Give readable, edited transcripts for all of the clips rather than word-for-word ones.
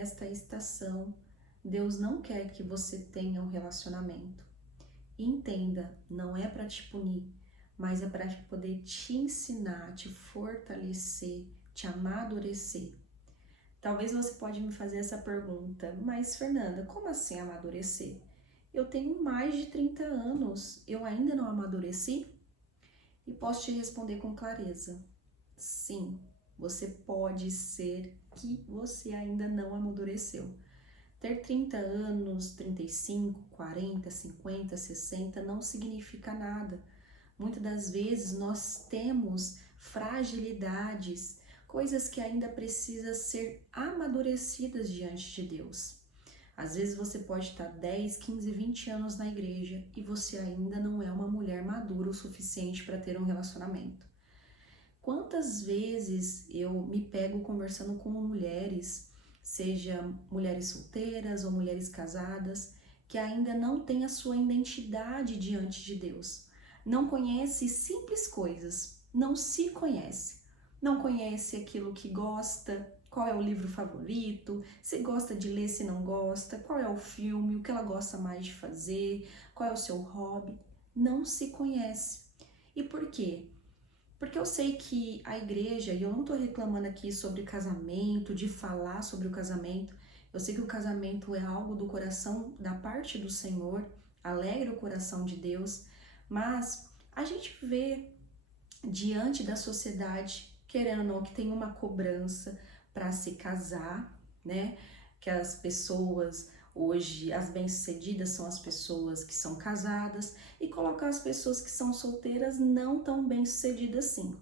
Esta estação, Deus não quer que você tenha um relacionamento. Entenda, não é para te punir, mas é para poder te ensinar, te fortalecer, te amadurecer. Talvez você pode me fazer essa pergunta, mas Fernanda, como assim amadurecer? Eu tenho mais de 30 anos, eu ainda não amadureci? E posso te responder com clareza. Sim, você pode ser que você ainda não amadureceu. Ter 30 anos, 35, 40, 50, 60 não significa nada. Muitas das vezes nós temos fragilidades, coisas que ainda precisam ser amadurecidas diante de Deus. Às vezes você pode estar 10, 15, 20 anos na igreja e você ainda não é uma mulher madura o suficiente para ter um relacionamento. Quantas vezes eu me pego conversando com mulheres, seja mulheres solteiras ou mulheres casadas, que ainda não têm a sua identidade diante de Deus. Não conhece simples coisas, não se conhece. Não conhece aquilo que gosta, qual é o livro favorito, se gosta de ler, se não gosta, qual é o filme, o que ela gosta mais de fazer, qual é o seu hobby. Não se conhece. E por quê? Porque eu sei que a igreja, e eu não tô reclamando aqui sobre casamento, de falar sobre o casamento, eu sei que o casamento é algo do coração, da parte do Senhor, alegra o coração de Deus, mas a gente vê diante da sociedade, querendo ou não, que tem uma cobrança para se casar, né? Que as pessoas hoje, as bem-sucedidas são as pessoas que são casadas e colocar as pessoas que são solteiras não tão bem-sucedidas assim.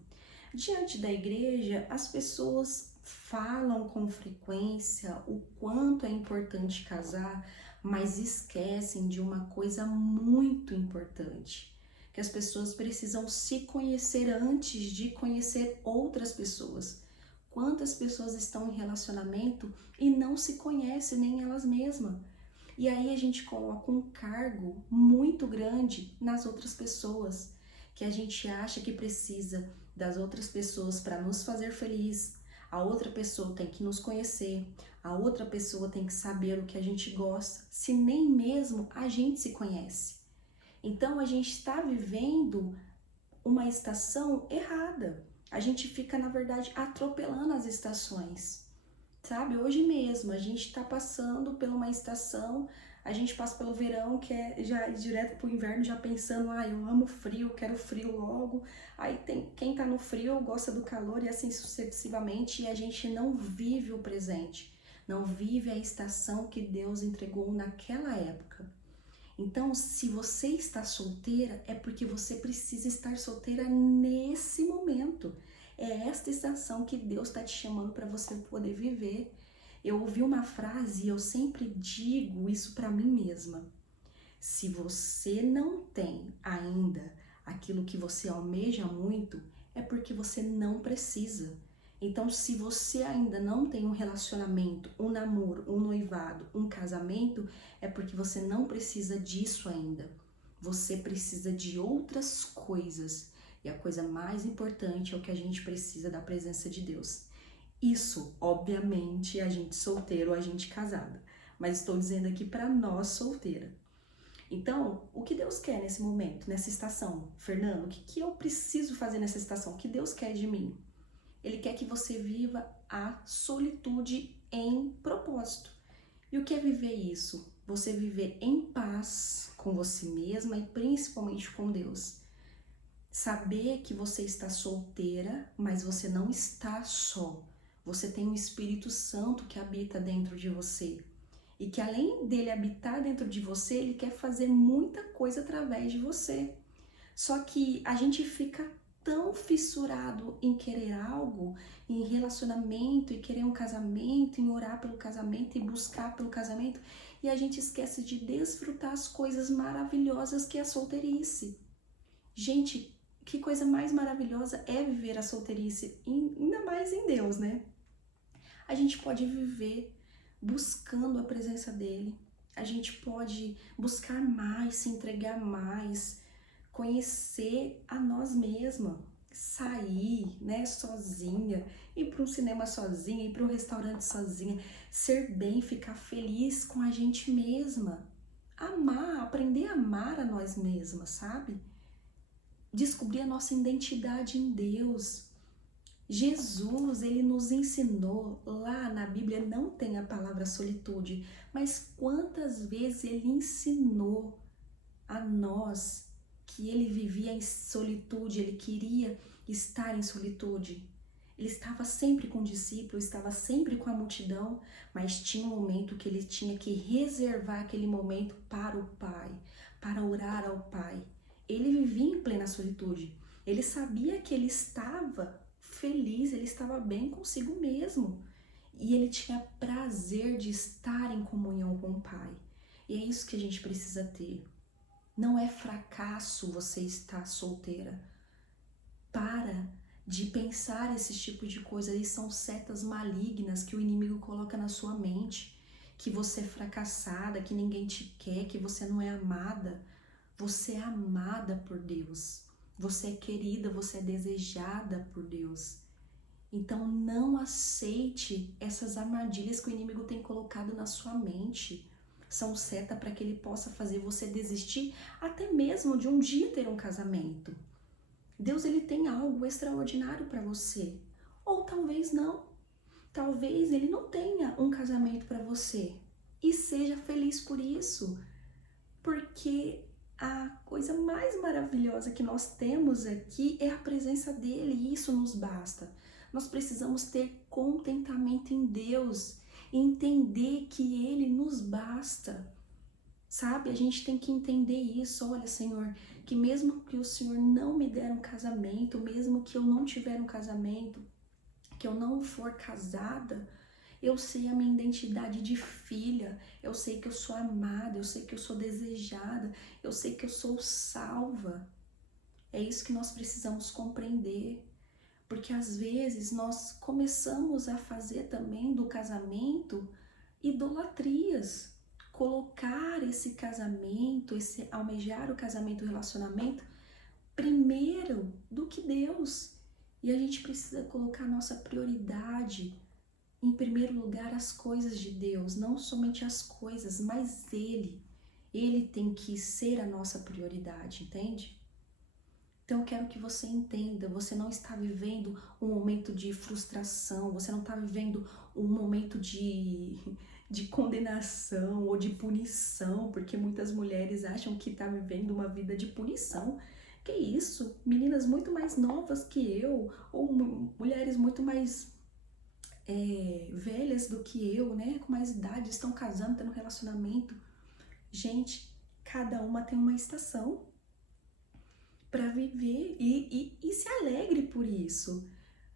Diante da igreja, as pessoas falam com frequência o quanto é importante casar, mas esquecem de uma coisa muito importante, que as pessoas precisam se conhecer antes de conhecer outras pessoas. Quantas pessoas estão em relacionamento e não se conhecem nem elas mesmas? E aí a gente coloca um cargo muito grande nas outras pessoas, que a gente acha que precisa das outras pessoas para nos fazer feliz. A outra pessoa tem que nos conhecer, a outra pessoa tem que saber o que a gente gosta, se nem mesmo a gente se conhece. Então a gente está vivendo uma estação errada. A gente fica, na verdade, atropelando as estações. Sabe, hoje mesmo a gente está passando por uma estação, a gente passa pelo verão, que é já direto pro inverno, já pensando, eu amo frio, quero frio logo. Aí tem quem tá no frio gosta do calor e assim sucessivamente, e a gente não vive o presente, não vive a estação que Deus entregou naquela época. Então, se você está solteira, é porque você precisa estar solteira nesse momento. É esta estação que Deus está te chamando para você poder viver. Eu ouvi uma frase e eu sempre digo isso para mim mesma. Se você não tem ainda aquilo que você almeja muito, é porque você não precisa. Então, se você ainda não tem um relacionamento, um namoro, um noivado, um casamento, é porque você não precisa disso ainda. Você precisa de outras coisas. E a coisa mais importante é o que a gente precisa da presença de Deus. Isso, obviamente, a gente solteiro ou a gente casada. Mas estou dizendo aqui para nós solteira. Então, o que Deus quer nesse momento, nessa estação? Fernando, o que eu preciso fazer nessa estação? O que Deus quer de mim? Ele quer que você viva a solitude em propósito. E o que é viver isso? Você viver em paz com você mesma e principalmente com Deus. Saber que você está solteira, mas você não está só. Você tem um Espírito Santo que habita dentro de você. E que além dele habitar dentro de você, ele quer fazer muita coisa através de você. Só que a gente fica tão fissurado em querer algo, em relacionamento, e querer um casamento, em orar pelo casamento e buscar pelo casamento, e a gente esquece de desfrutar as coisas maravilhosas que é a solteirice. Gente, que coisa mais maravilhosa é viver a solteirice, ainda mais em Deus, né? A gente pode viver buscando a presença dele, a gente pode buscar mais, se entregar mais, conhecer a nós mesmas, sair, né, sozinha, ir para um cinema sozinha, ir para um restaurante sozinha, ser bem, ficar feliz com a gente mesma. Amar, aprender a amar a nós mesmas, sabe? Descobrir a nossa identidade em Deus. Jesus, ele nos ensinou, lá na Bíblia não tem a palavra solitude, mas quantas vezes ele ensinou a nós que ele vivia em solitude, ele queria estar em solitude. Ele estava sempre com o discípulo, estava sempre com a multidão, mas tinha um momento que ele tinha que reservar aquele momento para o Pai, para orar ao Pai. Ele vivia em plena solitude. Ele sabia que ele estava feliz, ele estava bem consigo mesmo. E ele tinha prazer de estar em comunhão com o Pai. E é isso que a gente precisa ter. Não é fracasso você estar solteira. Para de pensar esses tipos de coisas aí, são setas malignas que o inimigo coloca na sua mente, que você é fracassada, que ninguém te quer, que você não é amada. Você é amada por Deus. Você é querida, você é desejada por Deus. Então não aceite essas armadilhas que o inimigo tem colocado na sua mente. São seta para que ele possa fazer você desistir até mesmo de um dia ter um casamento. Deus, ele tem algo extraordinário para você. Ou talvez não. Talvez ele não tenha um casamento para você. E seja feliz por isso. Porque a coisa mais maravilhosa que nós temos aqui é a presença dele, e isso nos basta. Nós precisamos ter contentamento em Deus, entender que ele nos basta. Sabe, a gente tem que entender isso. Olha, Senhor, que mesmo que o Senhor não me der um casamento, mesmo que eu não tiver um casamento, que eu não for casada, eu sei a minha identidade de filha, eu sei que eu sou amada, eu sei que eu sou desejada, eu sei que eu sou salva. É isso que nós precisamos compreender, porque às vezes nós começamos a fazer também do casamento idolatrias, colocar esse casamento, esse almejar o casamento, o relacionamento, primeiro do que Deus. E a gente precisa colocar nossa prioridade em primeiro lugar, as coisas de Deus, não somente as coisas, mas Ele. Ele tem que ser a nossa prioridade, entende? Então eu quero que você entenda, você não está vivendo um momento de frustração, você não está vivendo um momento de condenação ou de punição, porque muitas mulheres acham que está vivendo uma vida de punição. Que isso? Meninas muito mais novas que eu, ou mulheres muito mais velhas do que eu, né, com mais idade, estão casando, tendo relacionamento. Gente, cada uma tem uma estação para viver e se alegre por isso.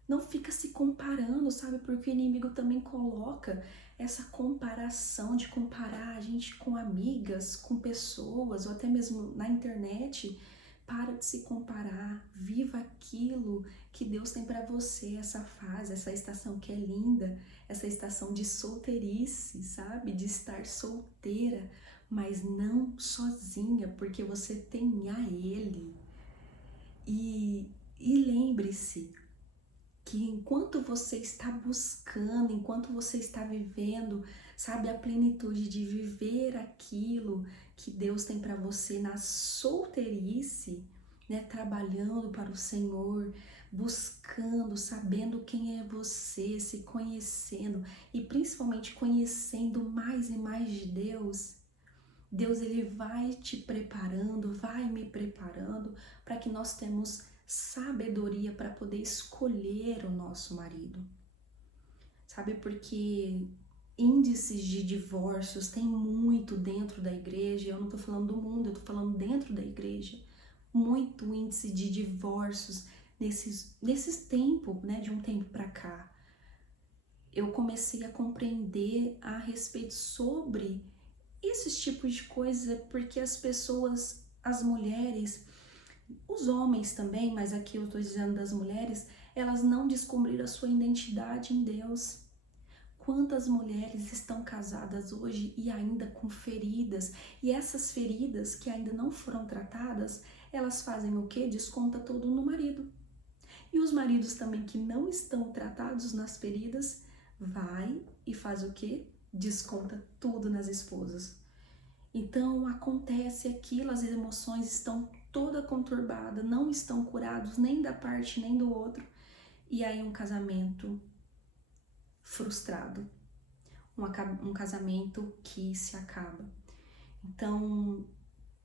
Não fica se comparando, sabe? Porque o inimigo também coloca essa comparação, de comparar a gente com amigas, com pessoas, ou até mesmo na internet. Para de se comparar, viva aquilo que Deus tem para você, essa fase, essa estação que é linda, essa estação de solteirice, sabe? De estar solteira, mas não sozinha, porque você tem a Ele. E lembre-se que enquanto você está buscando, enquanto você está vivendo, sabe, a plenitude de viver aquilo que Deus tem para você na solteirice, né, trabalhando para o Senhor, buscando, sabendo quem é você, se conhecendo e principalmente conhecendo mais e mais de Deus. Deus, ele vai te preparando, vai me preparando para que nós temos sabedoria para poder escolher o nosso marido. Sabe, porque índices de divórcios tem muito dentro da igreja. Eu não estou falando do mundo, eu estou falando dentro da igreja. Muito índice de divórcios nesses tempos, né, de um tempo para cá. Eu comecei a compreender a respeito sobre esses tipos de coisa, porque as pessoas, as mulheres, os homens também, mas aqui eu estou dizendo das mulheres, elas não descobriram a sua identidade em Deus. Quantas mulheres estão casadas hoje e ainda com feridas, e essas feridas que ainda não foram tratadas, elas fazem o quê? Desconta todo no marido. E os maridos também que não estão tratados nas feridas, vai e faz o quê? Desconta tudo nas esposas. Então acontece aquilo, as emoções estão toda conturbada, não estão curados nem da parte nem do outro, e aí um casamento frustrado, um casamento que se acaba. Então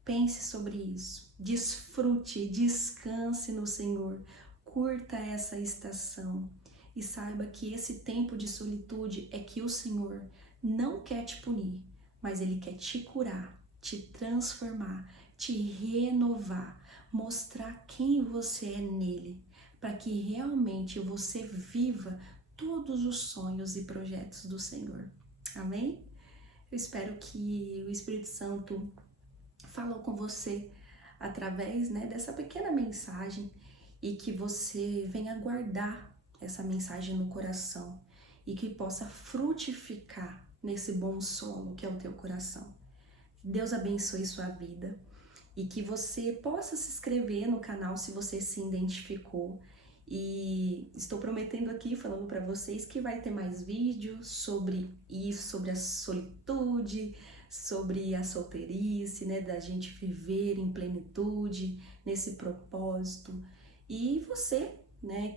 pense sobre isso, desfrute, descanse no Senhor, curta essa estação e saiba que esse tempo de solitude é que o Senhor não quer te punir, mas Ele quer te curar, te transformar, te renovar, mostrar quem você é nele, para que realmente você viva todos os sonhos e projetos do Senhor. Amém? Eu espero que o Espírito Santo falou com você através, dessa pequena mensagem e que você venha guardar essa mensagem no coração e que possa frutificar nesse bom solo que é o teu coração. Deus abençoe sua vida e que você possa se inscrever no canal se você se identificou. E estou prometendo aqui, falando para vocês, que vai ter mais vídeos sobre isso, sobre a solitude, sobre a solteirice, da gente viver em plenitude, nesse propósito. E você,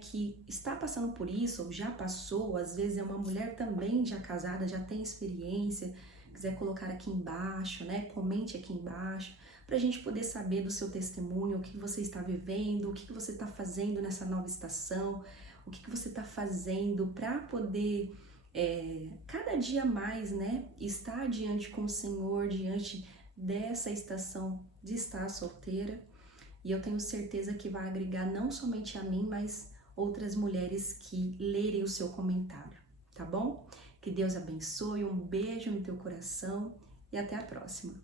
que está passando por isso, ou já passou, às vezes é uma mulher também já casada, já tem experiência, quiser colocar aqui embaixo, comente aqui embaixo, para a gente poder saber do seu testemunho, o que você está vivendo, o que você está fazendo nessa nova estação, o que você está fazendo para poder cada dia mais, estar diante com o Senhor, diante dessa estação de estar solteira. E eu tenho certeza que vai agregar não somente a mim, mas outras mulheres que lerem o seu comentário, tá bom? Que Deus abençoe, um beijo no teu coração e até a próxima.